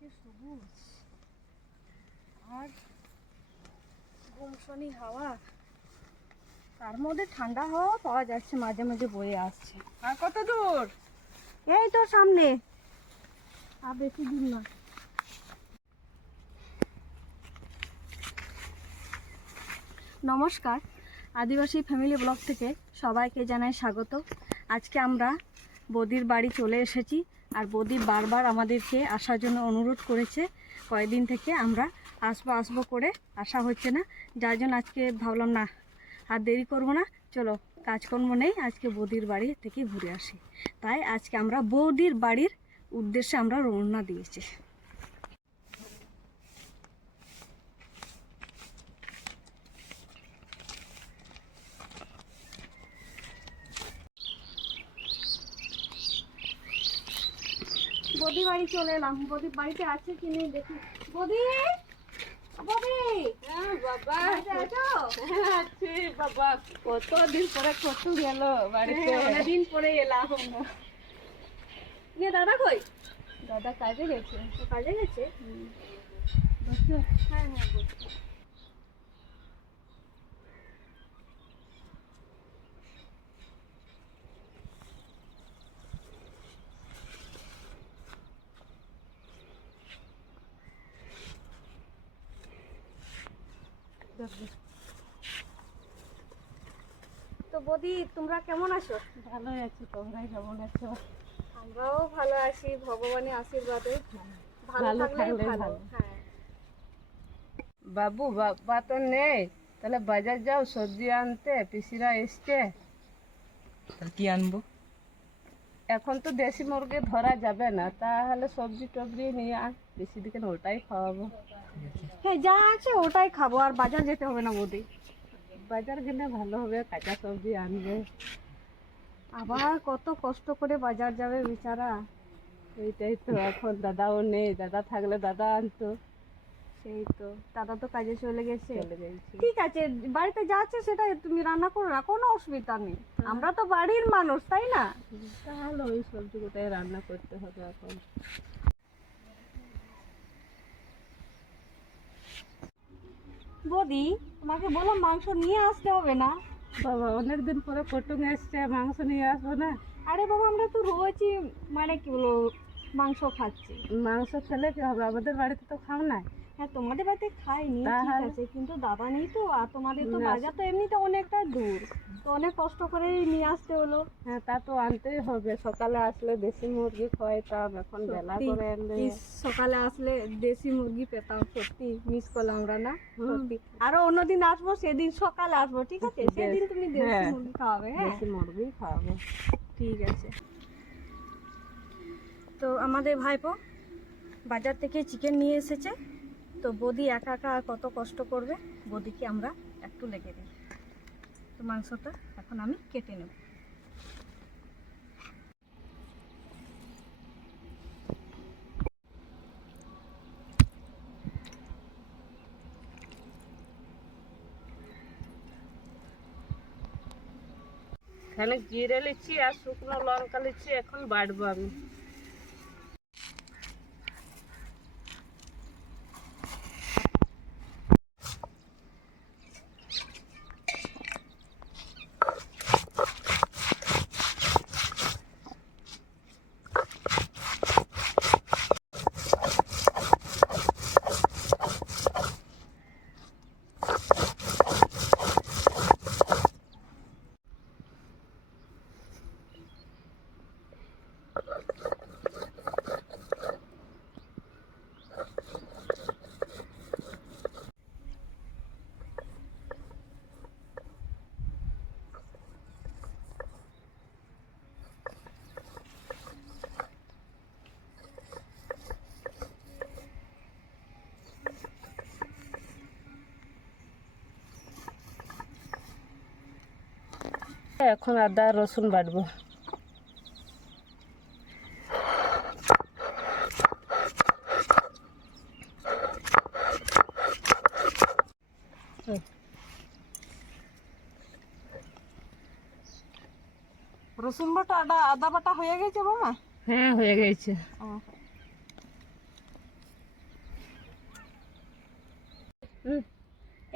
চারিদিকে সবুজ আর গুমসনি হাওয়া। তার মধ্যে ঠান্ডা হাওয়া পাওয়া যাচ্ছে, মাঝে মাঝে বয়ে আসছে। আর কত দূর? এই তো সামনে। আর বেশি দূর না নমস্কার। আদিবাসী ফ্যামিলি ব্লগ থেকে সবাইকে জানাই স্বাগত। আজকে আমরা বদির বাড়ি চলে এসেছি। আর বদি বারবার আমাদেরকে আসার জন্য অনুরোধ করেছে, কয়েকদিন থেকে আমরা আসব আসব করে আসা হচ্ছে না। যার জন্য আজকে ভাবলাম, না, আর দেরি করব না, চলো কাজকর্ম নেই, আজকে বৌদির বাড়ি থেকে ঘুরে আসি। তাই আজকে আমরা বৌদির বাড়ির উদ্দেশ্যে আমরা রওনা দিয়েছি। বৌদি বাড়ি চলে এলাম। বৌদি বাড়িতে আছে কি নেই দেখি। বৌদি বৌদি হ্যাঁ বাবা। আছো? হ্যাঁ, বাবা। কতদিন পরে কত গেল বাড়িতে। হ্যাঁ, অনেকদিন পরে এলাম নিয়ে দাদা কই? দাদা কাজে গেছে। কাজে গেছে। হ্যাঁ হ্যাঁ বলছি তো বৌদি তোমরা কেমন আছো? ভালো আছি তোমরাই কেমন আছো? আমরাও ভালো আছি ভগবানের আশীর্বাদে। ভালো থাকলেই ভালো। হ্যাঁ। বাবু বাবা তো নেই। তাহলে বাজার যাও সবজি আনতে পিসিরা এসছে। কি আনব? এখন তো দেশি মুরগি ধরা যাবে না তাহলে সবজি টবজি নিয়ে আন বেশি দিকে না ওটাই খাওয়াবো। হ্যাঁ যা আছে ওটাই খাব আর বাজার যেতে হবে না বৌদি। বাজার গেলে ভালো হবে কাঁচা সবজি আনবে। আবার কত কষ্ট করে বাজার যাবে বেচারা। এইটাই তো এখন দাদাও নেই দাদা থাকলে দাদা আনতো। সেই তো দাদা তো কাজে চলে গেছে। চলে গেছি। ঠিক আছে বাড়িতে যা আছে সেটা তুমি রান্না করো না কোনো অসুবিধা নেই। আমরা তো বাড়ির মানুষ তাই না? তাহলে ওই সবজি কোথায় রান্না করতে হবে এখন? বৌদি তোমাকে বললাম মাংস নিয়ে আসতে হবে না। বাবা অনেকদিন পরে কটুং এসছে মাংস নিয়ে আসব না। আরে বাবা আমরা তো রোজই মানে কি বলব মাংস খাচ্ছি। মাংস খেলে কি হবে? আমাদের বাড়িতে তো খাও না হ্যাঁ তোমাদের বাড়িতে খাইনি ঠিক আছে কিন্তু দাদা নেই তো আর তোমাদের তো বাজার তো এমনিতে অনেকটা দূর তো অনেক কষ্ট করে নিয়ে আসতে হলো। হ্যাঁ তা তো আনতেই হবে সকালে আসলে দেশি মুরগি খাওয়াইতাম এখন বেলা করে এই সকালে আসলে দেশি মুরগি পেতাম সত্যি মিস করলাম আমরা না। সত্যি। আরও অন্যদিন আসব সেদিন সকালে আসব ঠিক আছে? সেদিন তুমি দেশি হ্যাঁ। মুরগি খাওয়াবে হ্যাঁ? দেশি মুরগি খাওয়াবো। ঠিক আছে। তো আমাদের ভাইপো বাজার থেকে চিকেন নিয়ে এসেছে। তো বদি একা একা কত কষ্ট করবে? বদিকে আমরা একটু লেগে দিই। তো মাংসটা এখন আমি কেটে নেব। জিরে লিচ্ছি আর শুকনো লঙ্কা লিচ্ছি এখন বাটবো আমি। এখন আদা রসুন বাটবো। রসুন বাটা আদা আদা বাটা হয়ে গেছে মামা হ্যাঁ হয়ে গেছে। হুম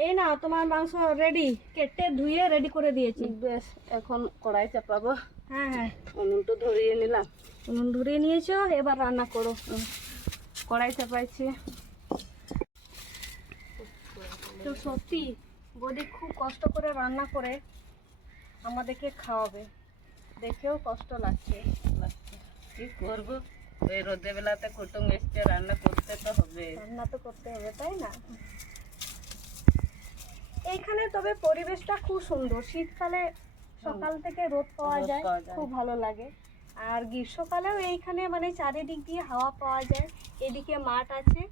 এই না তোমার মাংস রেডি কেটে ধুয়ে রেডি করে দিয়েছি। বেশ এখন কড়াই চাপাবো। হ্যাঁ হ্যাঁ। উনুনটা ধরিয়ে নিলাম। উনুন ধরিয়ে নিয়েছো এবার রান্না করো। কড়াই চাপাইছি। তো সত্যি বৌদি খুব কষ্ট করে রান্না করে আমাদেরকে খাওয়াবে। দেখেও কষ্ট লাগছে। কি করব? ওই রোদে বেলাতে কুটুম এসছে রান্না করতে তো হবে। রান্না তো করতে হবে তাই না? এইখানে তবে পরিবেশটা খুব সুন্দর। শীতকালে সকাল থেকে রোদ পাওয়া যায় খুব ভালো লাগে। আর গ্রীষ্মকালেও এইখানে মানে চারিদিক দিয়ে হাওয়া পাওয়া যায় এদিকে মাঠ আছে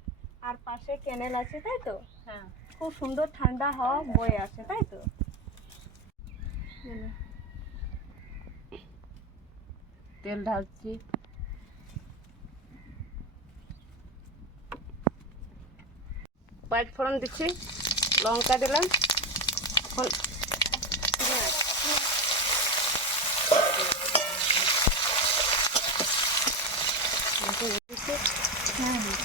আর পাশে ক্যানেল আছে তাই তো? হ্যাঁ। খুব সুন্দর ঠান্ডা হাওয়া বয়ে আছে তাই তো? তেল ঢালছি। পাঁচ ফোড়ন দিচ্ছি। লঙ্কা দিলাম। এখন হ্যাঁ হ্যাঁ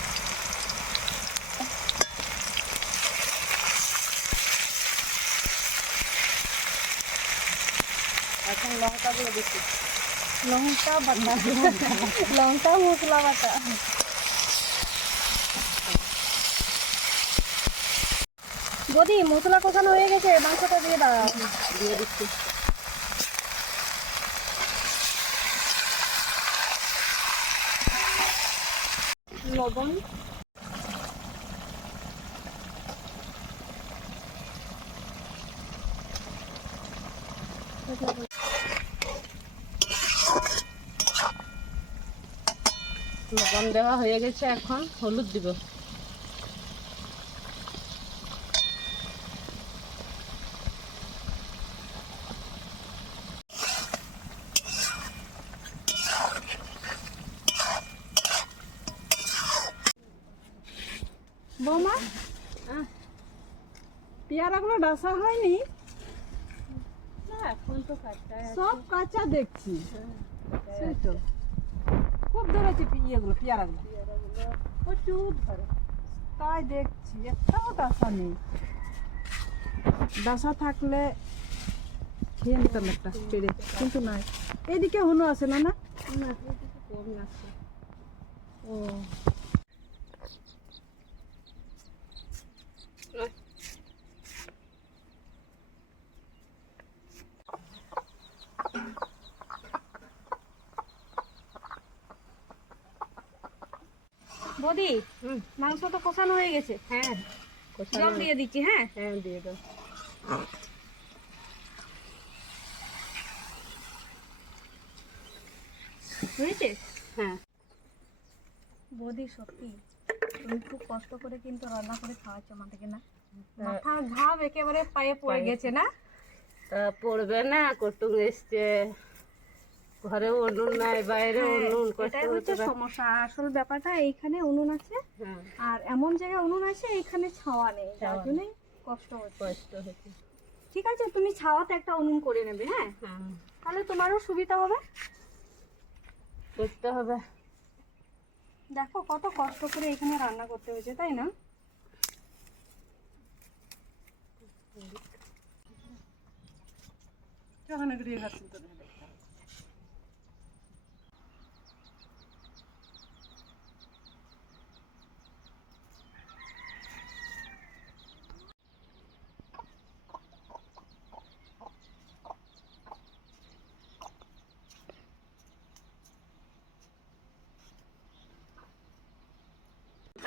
এখন লঙ্কাগুলো দিচ্ছি। লঙ্কা বাটা। লঙ্কা মশলা বাটা। বদি মশলা কষানো হয়ে গেছে মাংসটা দিয়ে দাও। দিয়ে দিচ্ছি। লবণ। লবণ দেওয়া হয়ে গেছে এখন হলুদ দিব বৌমা ডাসা হয়নি? এখন তো কাঁচা সব কাঁচা দেখছি। সেই তো। খুব ধরেছে ইয়েগুলো পেয়ারাগুলো। প্রচুর ধরে। তাই দেখছি একটাও ডাসা নেই। ডাসা থাকলে খেয়ে নিতাম একটা পেরে কিন্তু নাই। এইদিকে হনু আছে না না? না কম আছে। ও। বদি মাংস তো কষানো হয়ে গেছে। হ্যাঁ জল দিয়ে দিচ্ছি হ্যাঁ? হ্যাঁ দিয়ে দাও। হয়েছে? হ্যাঁ। বৌদি সত্যি তুমি খুব কষ্ট করে কিন্তু রান্না করে খাওয়াচ্ছ আমাদেরকে না? মাথার ঘাম একেবারে পায়ে পড়ে গেছে না? তা পড়বে না কুটুম এসছে। ঘরে উনুন নাই বাইরে হ্যাঁ, উনুন এটাই হচ্ছে সমস্যা। আসল ব্যাপারটা এইখানে উনুন আছে। হ্যাঁ। আর এমন জায়গায় উনুন আছে এইখানে ছাওয়া নেই। যার কষ্ট কষ্ট হচ্ছে। ঠিক আছে তুমি ছাওয়াতে একটা উনুন করে নেবে হ্যাঁ? হ্যাঁ। তাহলে তোমারও সুবিধা হবে। করতে হবে। দেখো কত কষ্ট করে এখানে রান্না করতে হয়েছে তাই না? কেমন তো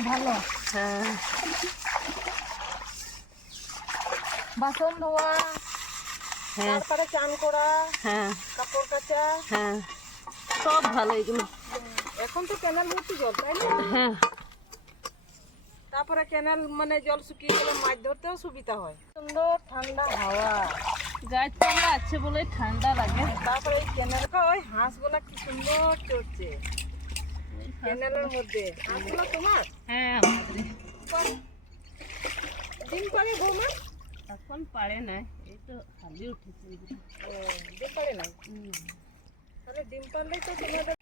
ভালো? हाँ বাসন ধোয়া হ্যাঁ। তারপরে চান করা হ্যাঁ। কাপড় কাচা। হ্যাঁ। সব ভালো এগুলো। এখন তো ক্যানেল ভর্তি জল তাই না? হ্যাঁ। তারপরে ক্যানেল মানে জল শুকিয়ে গেলে মাছ ধরতেও সুবিধা হয়। সুন্দর ঠান্ডা হাওয়া। গাছপালা আছে বলে ঠান্ডা লাগে। তারপরে এই ক্যানেল ওই হাঁসগুলা কি সুন্দর চড়ছে। ক্যানেলের মধ্যে। তোমার? হ্যাঁ আমাদের ডিম পারে বৌমা? এখন পারে না এই তো হালি উঠেছে। ও, ডিম পারে না তাহলে ডিম পারলেই তো তোমাদের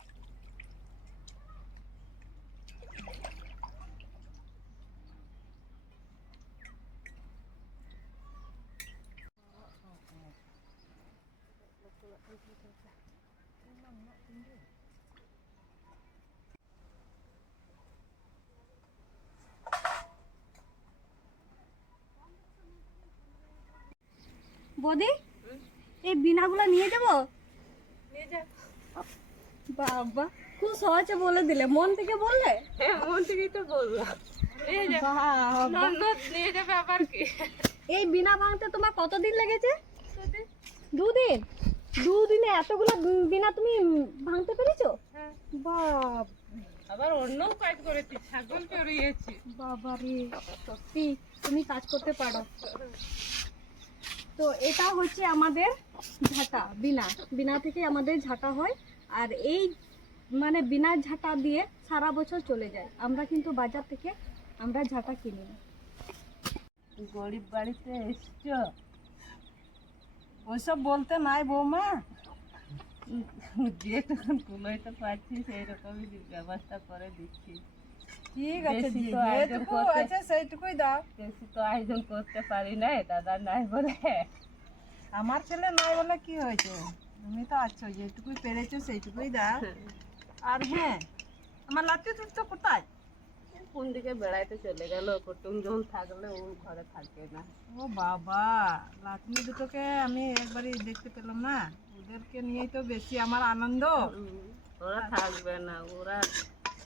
বৌদি এই বিনাগুলো নিয়ে যাব? বাবা খুব সহজে বলে দিলে। মন থেকে বললে? হ্যাঁ মন থেকেই তো বললাম। নিয়ে যাবে আবার কি? এই বিনা ভাঙতে তোমার কতদিন লেগেছে? দুদিন। দুদিনে? এতগুলো বিনা তুমি ভাঙতে পেরেছ? হ্যাঁ। বাপ। আবার অন্য কাজ করেছি ছাগল চড়িয়েছি বাবা রে সত্যি তুমি কাজ করতে পারো। তো এটা হচ্ছে আমাদের ঝাঁটা, বিনা। বিনা থেকে আমাদের ঝাঁটা হয়। আর এই মানে বিনা ঝাঁটা দিয়ে সারা বছর চলে যায়। আমরা কিন্তু বাজার থেকে আমরা ঝাঁটা কিনি। না গরিব বাড়িতে এসছো? ওইসব বলতে নাই বৌমা। যেটুকুন কুলোইতে পারছি সেই রকমই ব্যবস্থা করে দিচ্ছি। ঠিক আছে যেটুকু আছে সেইটুকুই দাও। বেশি তো আয়োজন করতে পারি না দাদা নাই বলে। আমার ছেলে নাই বলে কি হয়েছে? তুমি তো আছো যেটুকুই পেরেছ সেইটুকুই দাও। আর হ্যাঁ আমার লাঠি তো কোথায়? কোন দিকে বেড়াইতে চলে গেল কুটুম যখন থাকলে ও ঘরে থাকে না। ও বাবা লাঠি দুটোকে আমি একবারই দেখতে পেলাম না। ওদেরকে নিয়েই তো বেশি আমার আনন্দ। ওরা থাকবে না ওরা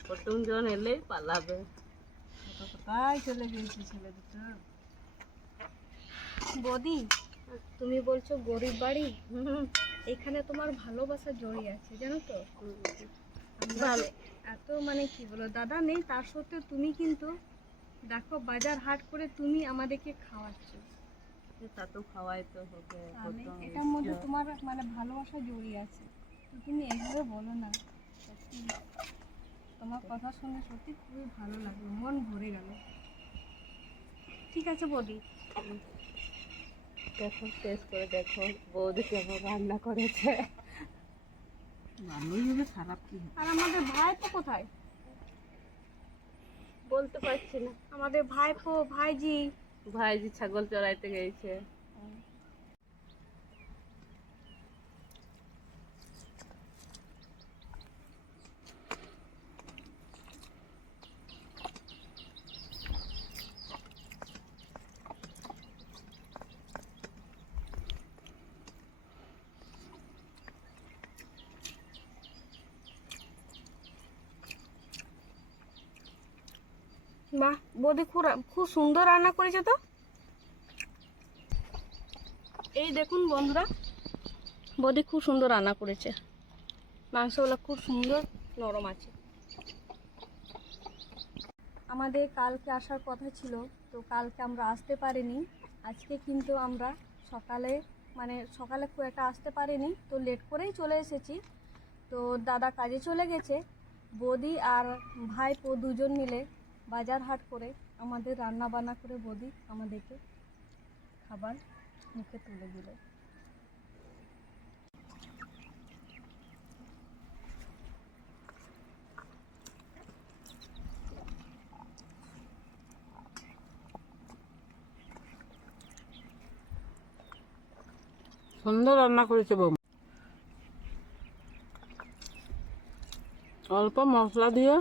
কুটুম জন এলেই পালাবে। কোথায় চলে গিয়েছে ছেলে দুটো? বদি তুমি বলছো গরিব বাড়ি? এখানে তোমার ভালোবাসা জড়িয়ে আছে জানো তো? এত মানে কি বলো দাদা নেই তার সত্ত্বেও তুমি কিন্তু দেখো বাজার হাট করে তুমি আমাদেরকে খাওয়াচ্ছ। তা তো খাওয়াই তো হবে এটার মধ্যে তোমার মানে ভালোবাসা জড়িয়ে আছে। তুমি এইভাবে বলো না। সত্যি তোমার কথা শুনে সত্যি খুবই ভালো লাগল মন ভরে গেল। ঠিক আছে বদি। দেখো টেস্ট করে দেখো বৌদি কেমন রান্না করেছে। ভালোই হবে খারাপ কি আর আমাদের ভাইপো কোথায়? বলতে পারছি না। আমাদের ভাইপো ভাইজি। ভাইজি ছাগল চড়াইতে গেছে। বাহ, বৌদি খুব খুব সুন্দর রান্না করেছে তো। এই দেখুন বন্ধুরা, বৌদি খুব সুন্দর রান্না করেছে। মাংসগুলো খুব সুন্দর নরম আছে। আমাদের কালকে আসার কথা ছিল, তো কালকে আমরা আসতে পারিনি। আজকে কিন্তু আমরা সকালে মানে সকালে খুব একটা আসতে পারিনি, তো লেট করেই চলে এসেছি। তো দাদা কাজে চলে গেছে, বৌদি আর ভাইপো দুজন মিলে বাজার হাট করে আমাদের রান্না বান্না করে বৌদি আমাদেরকে খাবার মুখে তুলে দিল। সুন্দর রান্না করেছে বৌমা। অল্প মশলা দিয়ে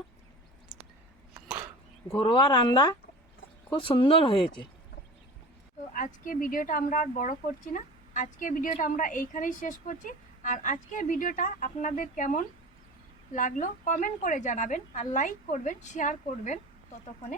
ঘরোয়া রান্না খুব সুন্দর হয়েছে। তো আজকে ভিডিওটা আমরা আর বড় করছি না। আজকে ভিডিওটা আমরা এইখানেই শেষ করছি। আর আজকে ভিডিওটা আপনাদের কেমন লাগল কমেন্ট করে জানাবেন। আর লাইক করবেন শেয়ার করবেন ততক্ষণে।